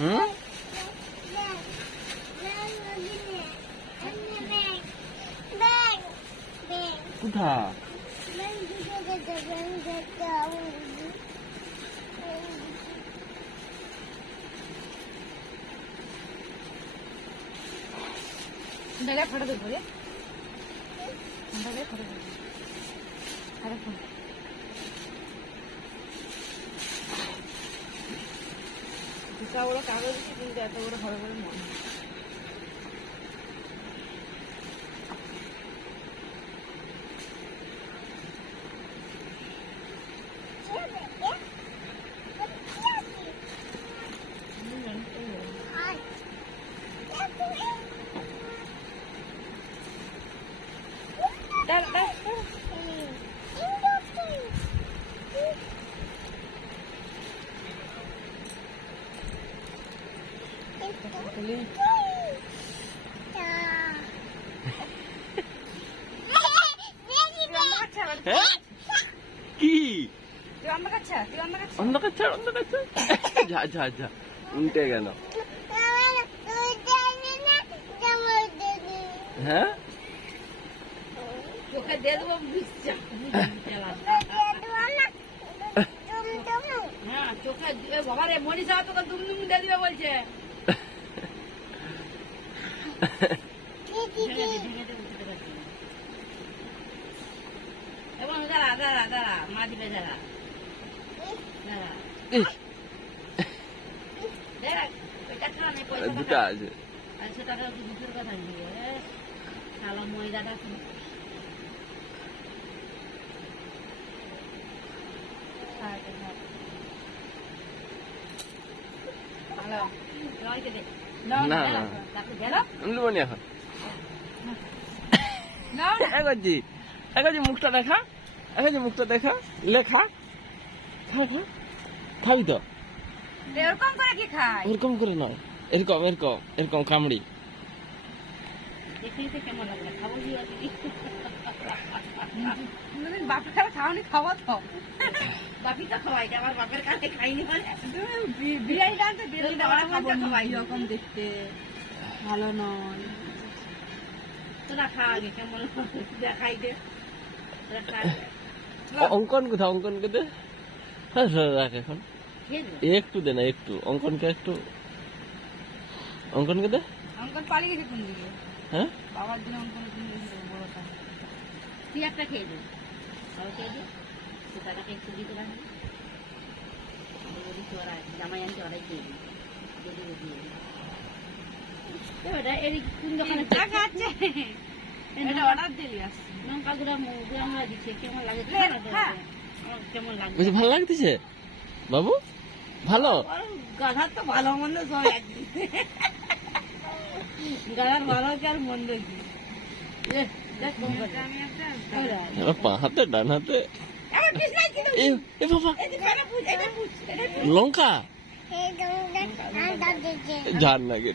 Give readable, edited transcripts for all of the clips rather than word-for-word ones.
হুম কোথা ফটো দেখবো রে ফটো দেখবো বিশা বড় কাগজ কিন্তু এত বড় হবে বলে মনে হয়। কি অন্ধকার যা যা যা উল্টে গেল হ্যাঁ চোখে দিয়ে দেবো হ্যাঁ চোখে বাবা রে মনীষা তোকে দুম দুম দিয়ে দিবে বলছে এবং দাঁড়া দাঁড়া দাঁড়া মা দিবে দাঁড়া দাঁড়া দুটা আছে 500 টাকা দুধের কথা দিবে শালা ময়দাটা না না লুবনি এখন এগাজি মুখটা দেখা মুখটা দেখা লেখা খা খা খাবি তো এরকম করে কি খায় এরকম করে নয় এরকম এরকম এরকম কামড়ি দেখতে কেমন লাগলো খাবো কি বাপের খাওয়ানি খাবো তো বাপি তো খাওয়াই আমার বাপের কাছে খাইনি বলে বিরিয়ানি আনতে বিরিয়ানি খাবো খাওয়াই এরকম দেখতে ভালো নয় তোরা খা আগে কেমন দেখাই দে অঙ্কন কোথাও অঙ্কন কে রাখ এখন একটু দে না একটু অঙ্কনকে একটু অঙ্কনকে দে অঙ্কন পালিয়ে গেছে কোন দিকে হ্যাঁ বাবার দিনে অঙ্কন বড়টা তুই একটা খেয়ে দে খেয়ে দে টাকাটা একটু দিতে পারবি জামাই আনতে ওরাই খেয়ে দিই কোন দোকানে টাকা আছে অর্ডার দিলি লঙ্কা গুঁড়া আমরা দিচ্ছে কেমন লাগে কেমন লাগে ভালো লাগতেছে বাবু ভালো গাধার তো ভালো মন্দ সব একদিন গাধার ভালো কি আর মন্দ কি পা হাতে ডান হাতে লঙ্কা জান না গে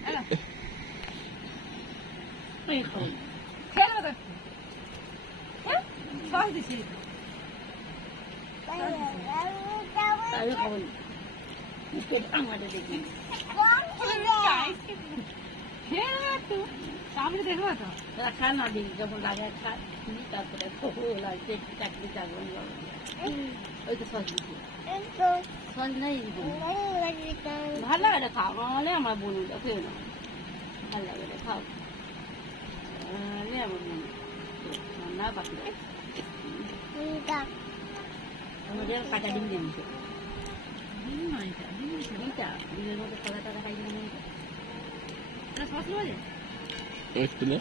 সামনে দেখবো তো খা না দিন যখন লাগে খা তারপরে লাগছে চাকরি চাকরি ওই তো সস দিচ্ছি সস নেই ভালো লাগে এটা খাও নাহলে আমার বোনটা খেয়ে না ভালো লাগে এটা খাও আমার বোন না বাকি আমাদের কাঁচা ডিম দিয়ে দিচ্ছে ডিমের মধ্যে কলা টাকা খাই দিলে সস নেওয়া যায় একটু না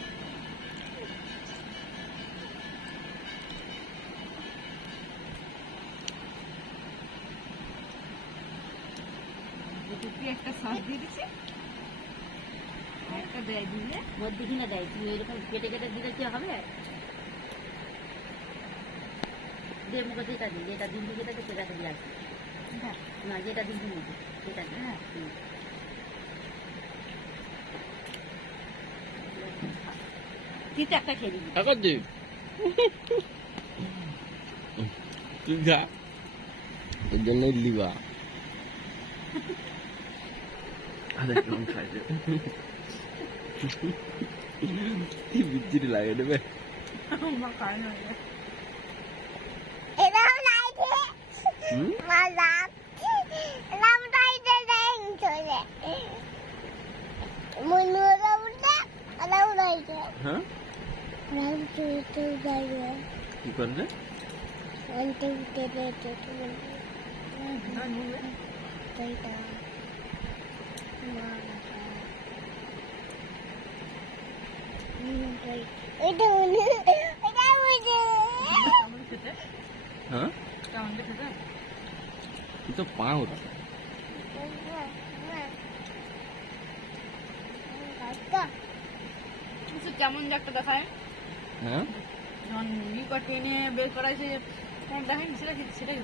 একটা সস দিয়ে দিচ্ছি একটা দেয় দিলে মধ্যে কিনা দেয় তুমি এরকম কেটে কেটে দিলে কি হবে দিয়ে মুখে যেটা দিই যেটা দিন যেটা সেটাকে দিয়ে আসবে না যেটা দিন দিন সেটা হ্যাঁ তুই তো একটা খেয়ে দিবি এখন দিই তুই যা এর জন্যই লিবা কেমন খাইছে কি বিচ্ছিরি লাগে দেবে হ্যাঁ কি করলে হ্যাঁ তুই তো পাও কেমন যে একটা দেখায় হ্যাঁ যখন ই টেনে বের করাইছে দেখায়নি সেটা সেটাই